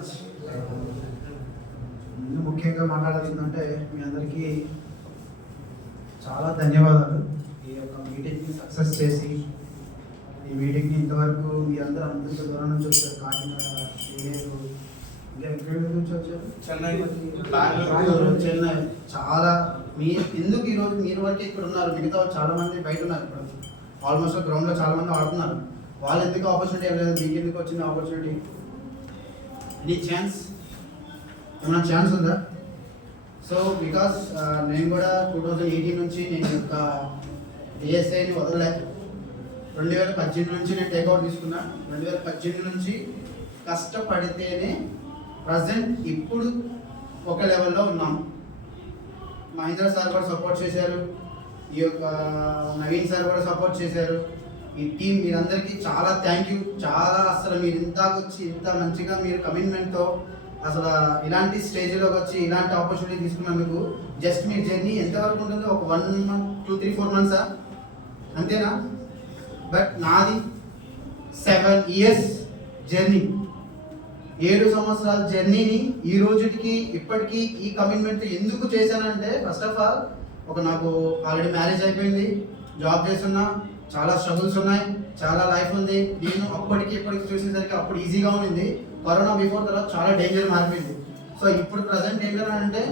Much. ముందు ముఖ్యంగా మాట్లాడాల్సిందంటే మీ అందరికీ చాలా ధన్యవాదాలు. ఈ యొక్క మీటింగ్ని సక్సెస్ చేసి ఈ మీటింగ్ని ఇంతవరకు మీరందరూ అంత దూరం నుంచి వచ్చారు. కాకినాడ, శ్రీలేరు, ఇంకా ఎక్కడి నుంచి వచ్చారు, చెన్నై, చెన్నై. చాలా ఎందుకు ఈరోజు మీరు వరకు ఇక్కడ ఉన్నారు, మిగతా చాలా మంది బయట ఉన్నారు. ఇప్పుడు ఆల్మోస్ట్ గ్రౌండ్లో చాలా మంది ఆడుతున్నారు. వాళ్ళు ఎందుకు ఆపర్చునిటీ ఇవ్వలేదు, మీకు ఎందుకు వచ్చింది ఆపర్చునిటీ? ఎనీ ఛాన్స్, ఏమైనా ఛాన్స్ ఉందా? సో బికాస్ నేను కూడా 2018 నుంచి నేను యొక్క డిఎస్ఐని వదలలే. 2018 నుంచి నేను టేక్అవుట్ తీసుకున్నా. 2018 నుంచి కష్టపడితేనే ప్రజెంట్ ఇప్పుడు ఒక లెవెల్లో ఉన్నాం. మహేంద్ర సార్ కూడా సపోర్ట్ చేశారు, ఈ యొక్క నవీన్ సార్ కూడా సపోర్ట్ చేశారు. ఈ టీం మీరందరికీ చాలా థ్యాంక్ యూ. చాలా అసలు మీరు ఇంతకు వచ్చి ఇంత మంచిగా మీరు కమిట్మెంట్తో అసలు ఇలాంటి స్టేజ్లోకి వచ్చి ఇలాంటి ఆపర్చునిటీ తీసుకున్నందుకు జస్ట్ మీ జర్నీ ఎంతవరకు ఉంటుంది? ఒక 1 month, 2, 3, 4 months అంతేనా? బట్ నాది 7 years జర్నీ, 7 సంవత్సరాల జర్నీని ఈ రోజుకి ఇప్పటికీ ఈ కమిట్మెంట్ ఎందుకు చేశానంటే, ఫస్ట్ ఆఫ్ ఆల్ నాకు ఆల్రెడీ మ్యారేజ్ అయిపోయింది, జాబ్ చేస్తున్నా, చాలా స్ట్రగుల్స్ ఉన్నాయి, చాలా లైఫ్ ఉంది. నేను అప్పటికి ఇప్పటికి చూసేసరికి అప్పుడు ఈజీగా ఉంది, కరోనా బిఫోర్ తర్వాత చాలా డేంజర్ మారిపోయింది. సో ఇప్పుడు ప్రజెంట్ ఏంటంటే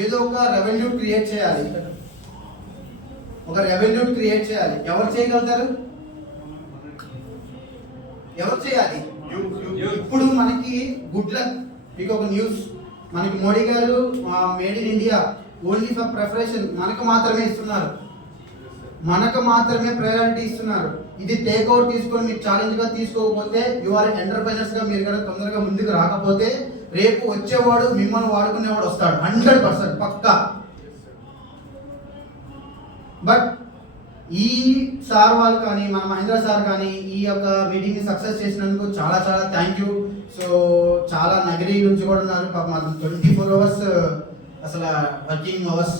ఏదో ఒక రెవెన్యూ క్రియేట్ చేయాలి, ఎవరు చేయగలుగుతారు? ఎవరు చేయాలి? ఇప్పుడు మనకి గుడ్ లక్, మీకు ఒక న్యూస్, మనకి మోడీ గారు made in India only for preparation మనకు మాత్రమే ఇస్తున్నారు, మనకు మాత్రమే ప్రయారిటీ ఇస్తున్నారు. ఇది టేక్ ఓవర్ తీసుకొని మీరు ఛాలెంజ్గా తీసుకోకపోతే, యువర్ ఎంటర్ప్రైనర్స్గా మీరు కూడా తొందరగా ముందుకు రాకపోతే, రేపు వచ్చేవాడు మిమ్మల్ని వాడుకునేవాడు వస్తాడు 100% పక్కా. బట్ ఈ సార్ వాళ్ళు కానీ, మన మహేంద్ర సార్ కానీ ఈ యొక్క మీటింగ్ని సక్సెస్ చేసినందుకు చాలా చాలా థ్యాంక్ యూ. సో చాలా నగరీ నుంచి కూడా ఉన్నారు పాపం, 24 hours అసలు వర్కింగ్ అవర్స్.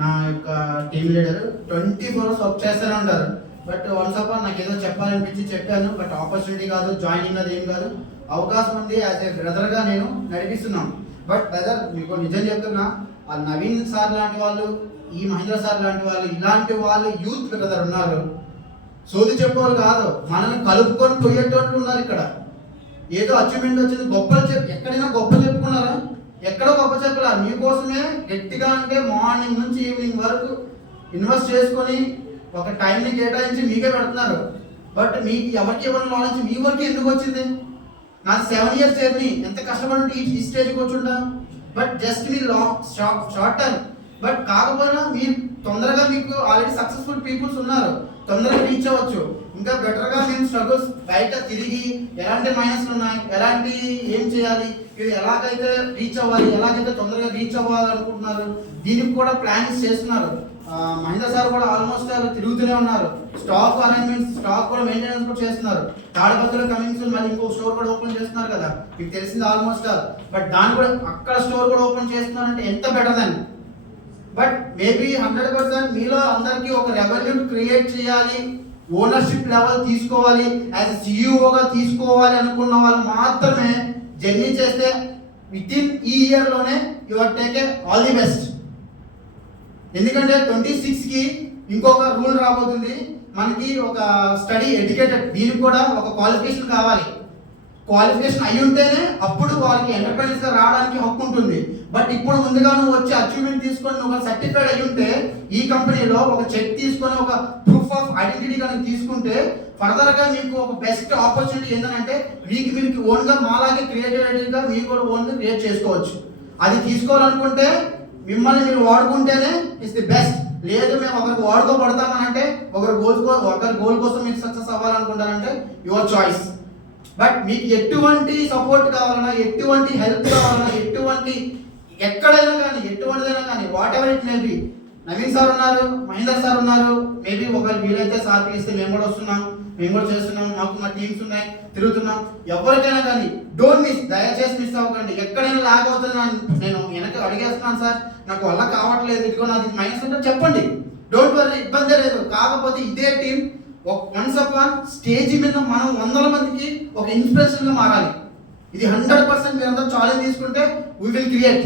నా యొక్క టీమ్ లీడర్ 24 hours వర్క్ చేస్తూనే ఉంటారు. బట్ వన్స్ ఆఫ్ నాకు ఏదో చెప్పాలనిపించి చెప్పాను. బట్ ఆపర్చునిటీ కాదు, జాయినింగ్ అది ఏం కాదు, అవకాశం ఉంది. యాజ్ ఏ బ్రదర్గా నేను నడిపిస్తున్నాను. బట్ బ్రదర్ మీకు నిజం చెప్తున్నా, ఆ నవీన్ సార్ లాంటి వాళ్ళు, ఈ మహేంద్ర సార్ లాంటి వాళ్ళు, ఇలాంటి వాళ్ళు యూత్ బ్రదర్ ఉన్నారు. సోది చెప్పేవాళ్ళు కాదు, మనల్ని కలుపుకొని పోయేటోళ్ళు ఉన్నారు ఇక్కడ. ఏదో అచీవ్మెంట్ వచ్చింది గొప్పలు ఎక్కడైనా గొప్పలు చెప్పుకున్నారా? ఎక్కడో గొప్ప చెప్పాల. మీకోసమే గట్టిగా అంటే మార్నింగ్ నుంచి ఈవినింగ్ వరకు ఇన్వెస్ట్ చేసుకొని ఒక టైంని కేటాయించి మీకే పెడుతున్నారు. బట్ మీకు ఎవరికి ఇవ్వని నాలెడ్జ్ మీ వరకు ఎందుకు వచ్చింది? నాది 7 years జర్నీ, ఎంత కష్టపడి ఈ స్టేజ్కి వచ్చుంటా. బట్ జస్ట్ మీ షార్ట్ టర్మ్. బట్ కాకపోయినా మీరు తొందరగా, మీకు ఆల్రెడీ సక్సెస్ఫుల్ పీపుల్స్ ఉన్నారు, తొందరగా రీచ్ అవ్వచ్చు. ఇంకా బెటర్గా మేము స్ట్రగుల్స్ బయట తిరిగి ఎలాంటి మైనస్లు ఉన్నాయి, ఎలాంటి ఏం చేయాలి, ఇది ఎలాగైతే రీచ్ అవ్వాలి, ఎలాగైతే తొందరగా రీచ్ అవ్వాలనుకుంటున్నారు, దీనికి కూడా ప్లానింగ్స్ చేస్తున్నారు. మహేంద్ర సార్ కూడా ఆల్మోస్ట్ తిరుగుతూనే ఉన్నారు. స్టాక్ అరేంజ్మెంట్స్, స్టాక్ కూడా మెయింటెనెన్స్ కూడా చేస్తున్నారు. తాడిపత్రిలో కమింగ్స్ మళ్ళీ ఇంకో స్టోర్ కూడా ఓపెన్ చేస్తున్నారు కదా, మీకు తెలిసింది ఆల్మోస్ట్. బట్ దాన్ని కూడా అక్కడ స్టోర్ కూడా ఓపెన్ చేస్తున్నారంటే ఎంత బెటర్ దాన్ని. బట్ మేబీ 100% మీలో అందరికీ ఒక రెవెన్యూ క్రియేట్ చేయాలి, ఓనర్షిప్ లెవెల్ తీసుకోవాలి, యాజ్ సిఇఓగా తీసుకోవాలి అనుకున్న వాళ్ళు మాత్రమే జర్నీ చేస్తే విత్ ఇన్ ఈ ఇయర్లోనే your take all the best. ఎందుకంటే 26కి ఇంకొక రూల్ రాబోతుంది మనకి, ఒక స్టడీ ఎడ్యుకేటెడ్, దీనికి కూడా ఒక క్వాలిఫికేషన్ కావాలి. క్వాలిఫికేషన్ అయి ఉంటేనే అప్పుడు వాళ్ళకి ఎంటర్ప్రైనర్స్గా రావడానికి హక్కు ఉంటుంది. బట్ ఇప్పుడు ముందుగా నువ్వు వచ్చి అచీవ్మెంట్ తీసుకొని నువ్వు సర్టిఫైడ్ అయి ఉంటే, ఈ కంపెనీలో ఒక చెక్ తీసుకొని ఒక ప్రూఫ్ ఆఫ్ ఐడెంటిటీ కానీ తీసుకుంటే, ఫర్దర్గా మీకు ఒక బెస్ట్ ఆపర్చునిటీ ఏంటంటే మీకు ఓన్గా మాలాగే క్రియేటివిటీగా మీకు కూడా ఓన్గా క్రియేట్ చేసుకోవచ్చు. అది తీసుకోవాలనుకుంటే మిమ్మల్ని మీరు వాడుకుంటేనే ఇట్స్ ది బెస్ట్. లేదు మేము ఒకరికి వాడుకోబడతామనంటే, ఒకరి గోల్ కోసం మీరు సక్సెస్ అవ్వాలనుకుంటారంటే యువర్ చాయిస్. బట్ మీకు ఎటువంటి సపోర్ట్ కావాలన్నా, ఎటువంటి హెల్ప్ కావాలన్నా, ఎటువంటి ఎక్కడైనా కానీ, ఎటువంటిదైనా కానీ, what ever it may be, Naveen sir ఉన్నారు, మహేందర్ సార్ ఉన్నారు. మేబీ ఒకవేళ వీలైతే సార్ పిలిస్తే మేము కూడా వస్తున్నాం, మేము కూడా చేస్తున్నాం, మాకు మా టీమ్స్ ఉన్నాయి, తిరుగుతున్నాం. ఎవరికైనా కానీ డోంట్ మిస్, దయచేసి మిస్ అవ్వకండి. ఎక్కడైనా లాగ్ అవుతుంది, నేను వెనక అడిగేస్తున్నాను సార్, నాకు వల్ల కావట్లేదు, ఇదిగో నాది మైనస్ ఉంటే చెప్పండి, డోంట్ వరీ, ఇబ్బంది లేదు. కాకపోతే ఇదే టీం వన్స్ అపాన్ స్టేజ్ మీద మనం 100 మందికి ఒక ఇన్స్పిరేషన్గా మారాలి. ఇది 100% మీరందరూ ఛాలెంజ్ తీసుకుంటే we will create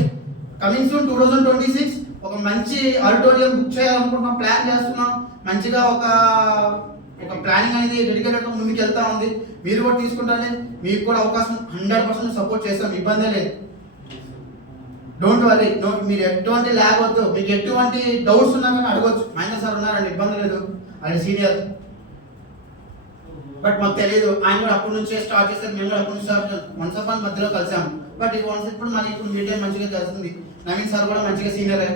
coming soon 2026 ఒక మంచి ఆడిటోరియం బుక్ చేయాలనుకుంటున్నాం, ప్లాన్ చేస్తున్నాం. మంచిగా ఒక ప్లానింగ్ అనేది డెడికేటెడ్గా ముందుకు వెళ్తా ఉంది. మీరు కూడా తీసుకుంటానే, మీకు కూడా అవకాశం 100% సపోర్ట్ చేస్తాం, ఇబ్బందే లేదు. డోంట్ వరీ, మీరు ఎటువంటి ల్యాగ్ వద్దు. మీకు ఎటువంటి డౌట్స్ ఉన్నా కానీ అడగొచ్చు. మహేంద్ర సార్ ఉన్నారండి, ఇబ్బంది లేదు, ఆయన సీనియర్. బట్ మాకు తెలియదు, ఆయన కూడా అప్పటి నుంచే స్టార్ట్ చేస్తారు, మేము కూడా అప్పటి నుంచి వన్స్ ఆఫ్ మధ్యలో కలిసాము. బట్ ఇప్పుడు మనకి ఇప్పుడు మీడియా మంచిగా కలుస్తుంది. నవీన్ సార్ కూడా మంచిగా సీనియరే,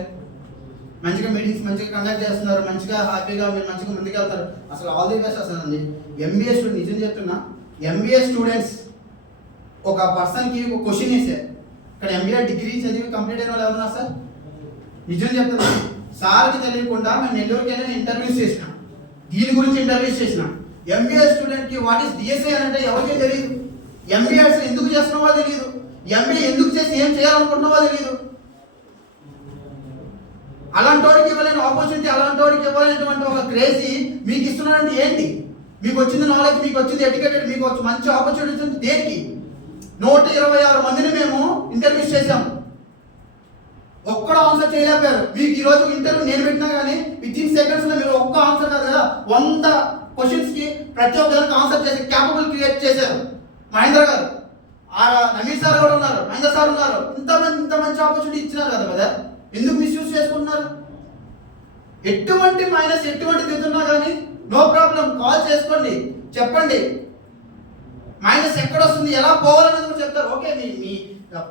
మంచిగా మీటింగ్స్ మంచిగా కండక్ట్ చేస్తున్నారు, మంచిగా హ్యాపీగా మీరు మంచిగా ముందుకు వెళ్తారు. అసలు ఆల్ ది బెస్ట్. అసలు అండి ఎంబీఏ స్టూడెంట్, నిజం చెప్తున్నా, ఎంబీఏ స్టూడెంట్స్ ఒక పర్సన్కి ఒక క్వశ్చన్ వేసారు. ఇక్కడ ఎంబీఏ డిగ్రీ చదివి కంప్లీట్ అయిన వాళ్ళు ఎవరున్నారు సార్? నిజం చెప్తున్నా, సార్కి తెలియకుండా మేము నెల్లూరుకి వెళ్ళి ఇంటర్వ్యూస్ చేసినాం, దీని గురించి ఇంటర్వ్యూస్ చేసినాం. ఎంబీఏ స్టూడెంట్కి వాట్ ఈస్ డిఎస్ఏ అని అంటే ఎవరికీ తెలియదు. ఎంబీఏ ఎందుకు చేస్తున్నావో తెలియదు, ఎంబీఏ ఎందుకు చేసి ఏం చేయాలనుకుంటున్నావో తెలియదు. అలాంటి వాడికి ఇవ్వలేని ఆపర్చునిటీ, అలాంటి వాడికి ఇవ్వలేనటువంటి ఒక క్రేజీ మీకు ఇస్తున్నారంటే ఏంటి? మీకు వచ్చింది నాలెడ్జ్, మీకు వచ్చింది ఎడ్యుకేటెడ్, మీకు మంచి ఆపర్చునిటీ ఉంది దేనికి? 126 మందిని మేము ఇంటర్వ్యూస్ చేశాం, ఒక్కడ ఆన్సర్ చేయలేకపోయారు. మీకు ఈరోజు ఇంటర్వ్యూ నేను పెట్టినా కానీ వితిన్ సెకండ్స్లో మీరు ఒక్క ఆన్సర్ కాదు కదా, 100 క్వశ్చన్స్కి ప్రతి ఒక్కరికి ఆన్సర్ చేసి క్యాపబుల్ క్రియేట్ చేశారు మహేంద్ర గారు. నవీన్ సార్ కూడా ఉన్నారు, మహేంద్ర సార్ ఉన్నారు. ఇంత మంచి ఆపర్చునిటీ ఇచ్చినారు కదా బ్రదర్, ఎందుకు మిస్యూజ్ చేసుకుంటున్నారు? ఎటువంటి మైనస్ ఎటువంటి దిగుతున్నా కానీ నో ప్రాబ్లం, కాల్ చేసుకోండి, చెప్పండి మైనస్ ఎక్కడ వస్తుంది, ఎలా పోవాలనేది కూడా చెప్తారు. ఓకే, మీ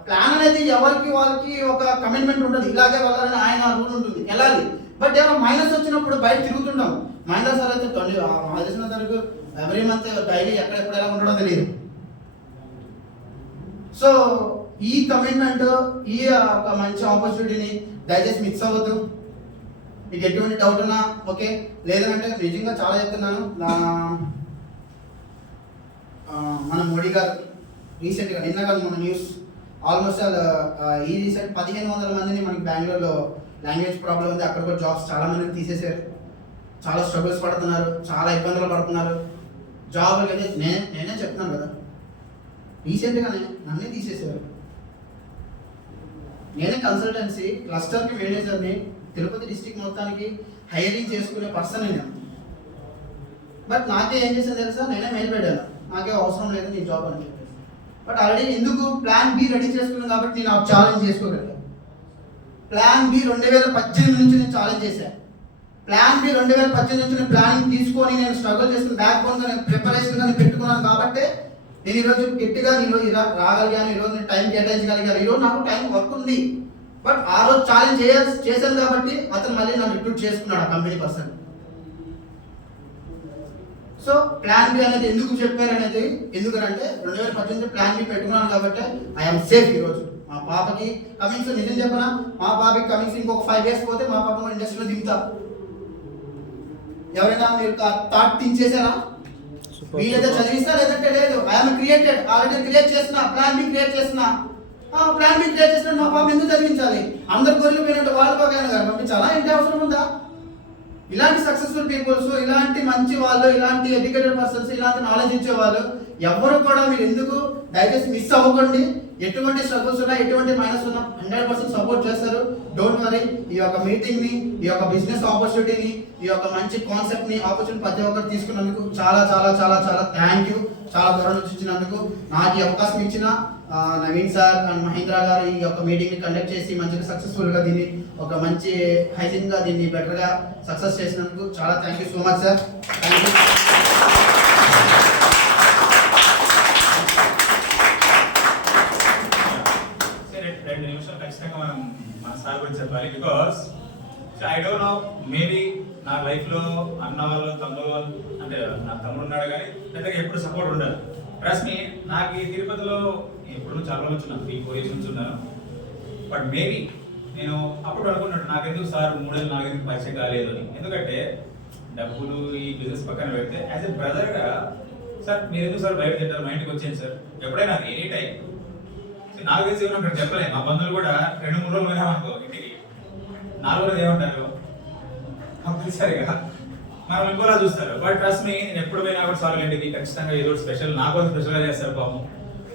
ప్లాన్ అనేది ఎవరికి వాళ్ళకి ఒక కమిట్మెంట్ ఉంటుంది, ఇలాగే వెళ్ళాలని ఆయన రూల్ ఉంటుంది, వెళ్ళాలి. బట్ ఏమైనా మైనస్ వచ్చినప్పుడు బయట తిరుగుతుంటాం. మహేంద్ర సార్ అయితే తెలిసిన తరకు ఎవ్రీ మంత్ డైలీ ఎక్కడెక్కడ ఎలా ఉండడో తెలియదు. సో ఈ కమిట్మెంట్, ఈ ఒక మంచి ఆపర్చునిటీని దయచేసి మిస్ అవ్వద్దు. మీకు ఎటువంటి డౌట్ ఉన్నా ఓకే, లేదంటే నిజంగా చాలా చెప్తున్నాను. మన మోడీ గారు రీసెంట్గా నిన్న కాదు మన న్యూస్ ఆల్మోస్ట్ ఈ రీసెంట్ 1500 మందిని మనకి బెంగళూరులో లాంగ్వేజ్ ప్రాబ్లం ఉంది, అక్కడ కూడా జాబ్స్ చాలా మందిని తీసేశారు. చాలా స్ట్రగుల్స్ పడుతున్నారు, చాలా ఇబ్బందులు పడుతున్నారు. జాబ్ అయితే నేనే చెప్తున్నాను కదా, రీసెంట్గానే నన్నే తీసేశారు. నేనే కన్సల్టెన్సీ క్లస్టర్కి మేనేజర్ని, తిరుపతి డిస్ట్రిక్ట్ మొత్తానికి హైరింగ్ చేసుకునే పర్సన్ నేను. బట్ నాకే ఏం చేశాను తెలుసా, నేనే మెయిల్ పెట్టాను, నాకే అవసరం లేదు నీ జాబ్ అని చెప్పేసి. బట్ ఆల్రెడీ ఎందుకు ప్లాన్ బి రెడీ చేసుకున్నాను కాబట్టి నేను ఆ ఛాలెంజ్ చేసుకోగలిగాను. ప్లాన్ బి 2018 నుంచి నేను ఛాలెంజ్ చేశాను. ప్లాన్ బి 2018 నుంచి నేను ప్లానింగ్ తీసుకొని నేను స్ట్రగుల్ చేసుకుని బ్యాక్ బోన్గా నేను ప్రిపరేషన్గా నేను పెట్టుకున్నాను కాబట్టి నేను ఈరోజు గట్టిగా నేను ఇలా రాగలిగాను, ఈరోజు నేను టైం కేటాయించగలిగాను. ఈరోజు నాకు టైం వర్క్ ఉంది. బట్ ఆ రోజు ఛాలెంజ్ చేశాను కాబట్టి అతను మళ్ళీ నన్ను రిక్రూట్ చేసుకున్నాడు ఆ company person. So plan B అనేది ఎందుకు చెప్పారు అనేది, ఎందుకంటే 2018 ప్లాన్ బి పెట్టుకున్నాను కాబట్టి ఐఎమ్ సేఫ్. ఈరోజు మా పాపకి కమింగ్స్, నిజం చెప్పనా, మా పాపకి కమింగ్స్ ఇంకొక 5 years పోతే మా పాప కూడా ఇండస్ట్రీలో దిగుతా. ఎవరైనా మీరు థాట్ థింక్ చేశారా? వీళ్ళైతే చదివిస్తా లేదంటే లేదు. ఐఎమ్ క్రియేటెడ్, ఆల్రెడీ క్రియేట్ చేస్తున్నా, ప్లాన్ బి క్రియేట్ చేస్తున్నా. ప్లాన్ బి క్రియేట్ చేస్తున్నా, మా పాప ఎందుకు చదివించాలి? అందరు గొర్రెలు పోయినట్టు వాళ్ళ పక్కన గారు పంపించాలా? ఏంటి అవసరం ఉందా? ఇలాంటి సక్సెస్ఫుల్ పీపుల్స్, ఇలాంటి మంచి వాళ్ళు, ఇలాంటి ఎడ్యుకేటెడ్ పర్సన్స్, ఇలాంటి నాలెడ్జ్ ఇచ్చే వాళ్ళు ఎవరు కూడా మీరు ఎందుకు దయచేసి మిస్ అవ్వకండి. ఎటువంటి స్ట్రగుల్స్ ఉన్నా, ఎటువంటి మైనస్ ఉన్నా 100% సపోర్ట్ చేస్తారు. Don't worry. ఈ యొక్క మీటింగ్ని, ఈ యొక్క బిజినెస్ ఆపర్చునిటీని, ఈ యొక్క మంచి కాన్సెప్ట్ని, ఆపర్చునిటీ ప్రతి ఒక్కరు తీసుకున్నందుకు చాలా చాలా చాలా చాలా థ్యాంక్ యూ. చాలా దూరం నుంచి ఇచ్చినందుకు, నాకు ఈ అవకాశం ఇచ్చిన నవీన్ సార్ అండ్ మహేంద్ర గారు ఈ యొక్క మీటింగ్ని కండక్ట్ చేసి మంచిగా సక్సెస్ఫుల్గా దీన్ని ఒక మంచి హైజీన్గా దీన్ని బెటర్గా సక్సెస్ చేసినందుకు చాలా thank you so much sir. Thank you. ఖచ్చితంగా మనం మన సార్ గురించి చెప్పాలి. Because I don't know, maybe నా లైఫ్లో అన్న వాళ్ళు, తమ్ముడు వాళ్ళు, అంటే నా తమ్ముడు ఉన్నాడు కానీ పెద్దగా ఎప్పుడు సపోర్ట్ ఉండదు. ప్లస్ మీ నాకు ఈ తిరుపతిలో ఎప్పుడు చాలా నుంచి ఉన్నాను, 3-4 years నుంచి ఉన్నాను. బట్ మేబీ నేను అప్పుడు అనుకున్నాను, నాకెందుకు సార్ 3-4 పరిచయం కాలేదు అని. ఎందుకంటే డబ్బులు ఈ బిజినెస్ పక్కన పెడితే యాజ్ ఎ బ్రదర్గా సార్ మీరు ఎందుకు సార్ బయట తింటారు, మా ఇంటికి వచ్చాను సార్ ఎప్పుడైనా ఎనీ టైం. నాకు తెలిసి ఏమన్నా అక్కడ చెప్పలేదు. మా బంధువులు కూడా 2-3 రోజులు పోయినామనుకో ఇంటికి, 4 రోజులు ఏమంటారు కంపల్సరీగా మనం ఇంకోలా చూస్తారు. బట్ ట్రస్ట్ మీ, నేను ఎప్పుడు పోయినా కూడా సార్ ఇంటికి ఖచ్చితంగా ఏదో స్పెషల్, నాకు స్పెషల్గా చేస్తారు పాపం.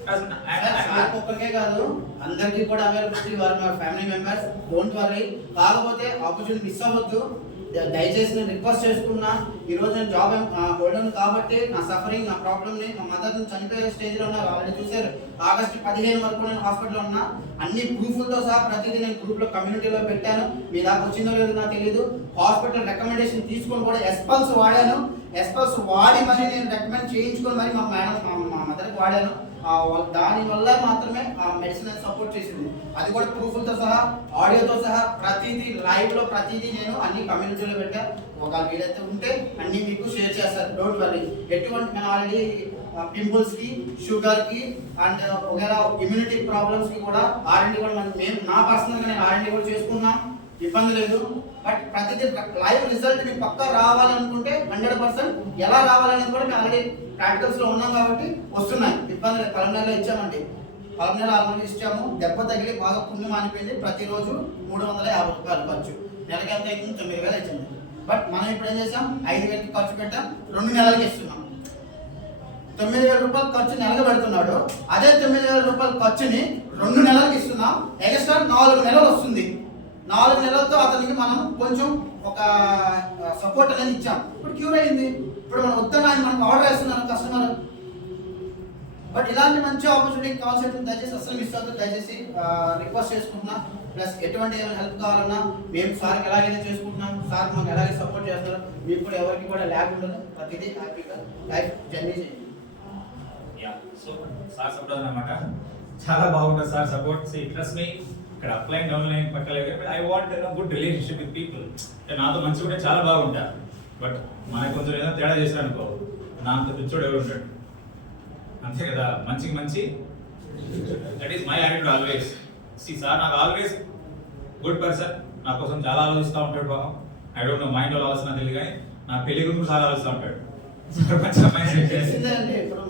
సార్ ఒక్కరికే కాదు, అందరికీ కూడా అవైలబిలిటీ వారు మా ఫ్యామిలీ మెంబర్స్. Don't worry. కాకపోతే ఆపర్చునిటీ మిస్ అవ్వద్దు. దయచేసి నేను రిక్వెస్ట్ చేసుకున్నా, ఈ రోజు నేను జాబ్ హోల్డర్ కాబట్టి నా సఫరింగ్, నా ప్రాబ్లమ్ ని, మా మదర్ చనిపోయే స్టేజ్ లో ఉన్నారు. ఆల్రెడీ చూసారు. ఆగస్టు 15 వరకు నేను హాస్పిటల్లో ఉన్నా. అన్ని ప్రూఫ్లతో సహా ప్రతిదీ నేను గ్రూప్ లో కమ్యూనిటీలో పెట్టాను. మీ దాకా వచ్చిందో లేదో నాకు తెలియదు. హాస్పిటల్ రికమెండేషన్ తీసుకొని కూడా ఎస్పల్స్ వాడాను. ఎస్పల్స్ వాడి మరి నేను రికమెండ్ చేయించుకొని మరి మా మేడం మా మదర్కి వాడాను. దాని వల్ల మాత్రమే ఆ మెడిసిన్ సపోర్ట్ చేసింది. అది కూడా ప్రూఫ్లతో సహా, ఆడియోతో సహా ప్రతిదీ లైవ్ లో ప్రతిదీ నేను అన్ని కమ్యూనిటీలో పెట్టా. ఒకవేళ వీలైతే ఉంటే అన్ని మీకు షేర్ చేస్తాను. Don't worry. ఎటువంటి నేను ఆల్రెడీ పింపుల్స్ కి, షుగర్ కి అండ్ ఒకవేళ ఇమ్యూనిటీ ప్రాబ్లమ్స్ కి కూడా R&D కూడా మేము నా పర్సనల్ గా నేను R&D కూడా చేసుకున్నాం. ఇబ్బంది లేదు. బట్ ప్రతిదీ లైవ్ రిజల్ట్ మీకు పక్కా రావాలనుకుంటే 100% ఎలా రావాలనేది కూడా మేము ఆల్రెడీ ప్రాక్టికల్స్ లో ఉన్నాం కాబట్టి వస్తున్నాయి. ఇబ్బంది లేదు. పలమనేలో ఇచ్చామండి. పలమనేలో ఆల్రెడీ ఇచ్చాము. దెబ్బ తగిలి బాగా పుణ్యం అనిపోయింది. ప్రతిరోజు 350 రూపాయలు ఖర్చు. నెలకి ఎంత అయింది? 9,000 ఇచ్చింది. బట్ మనం ఇప్పుడు ఏం చేసాం? 5,000 ఖర్చు పెట్టాం. 2 నెలలకి ఇస్తున్నాం. 9,000 రూపాయలు ఖర్చు నెలకు పెడుతున్నాడు. అదే 9,000 రూపాయల ఖర్చుని 2 నెలలకి ఇస్తున్నాం. ఎక్స్ట్రా 4 నెలలు వస్తుంది. 4 నెలలతో అతనికి మనం కొంచెం ఒక సపోర్ట్ అనేది ఇచ్చాం. ఇప్పుడు క్యూర్ అయింది. ఇప్పుడు మనం వద్దన్న ఆయన మనకు ఆర్డర్ వేస్తున్నారు కస్టమర్. బట్ ఇలాంటి మంచి ఆపర్చునిటీ కాన్సెప్ట్ దయచేసి అసలు మిస్ అవుతుంది. దయచేసి రిక్వెస్ట్ చేసుకుంటున్నా. ప్లస్ ఎటువంటి ఏమైనా హెల్ప్ కావాలన్నా మేము సార్కి ఎలాగైతే చేసుకుంటున్నాం, సార్ మాకు ఎలాగే సపోర్ట్ చేస్తారు. మీకు కూడా ఎవరికి కూడా ల్యాబ్ ఉండదు. ప్రతిదీ హ్యాపీగా లైఫ్ జర్నీ చేయండి. సో సార్ సపోర్ట్ అన్నమాట. చాలా బాగుంటుంది సార్ సపోర్ట్. ట్రస్ట్ మీ, ఇక్కడ అప్లైన్ డౌన్ లైన్ పక్కలేదు. I want good relationship with people. నాతో మంచిగా ఉంటే చాలా బాగుంటా. బట్ మనకు కొంచెం ఏదైనా తేడా చేశారు అనుకో, నా అంత పిచ్చోడు ఎవరు ఉంటాడు? అంతే కదా. మంచికి మంచి, that is my attitude always. Sir నాకు ఆల్వేస్ గుడ్ పర్సన్. నా కోసం చాలా ఆలోచిస్తూ ఉంటాడు. పాపం ఐ డోంట్ నో మైండ్ ఆలోచన తెలియదు కానీ నా పెళ్లి గురించి చాలా ఆలోచిస్తూ ఉంటాడు. మంచిగా మైండ్ సెట్ చేసి తెలిసిందే అండి. ఇప్పుడు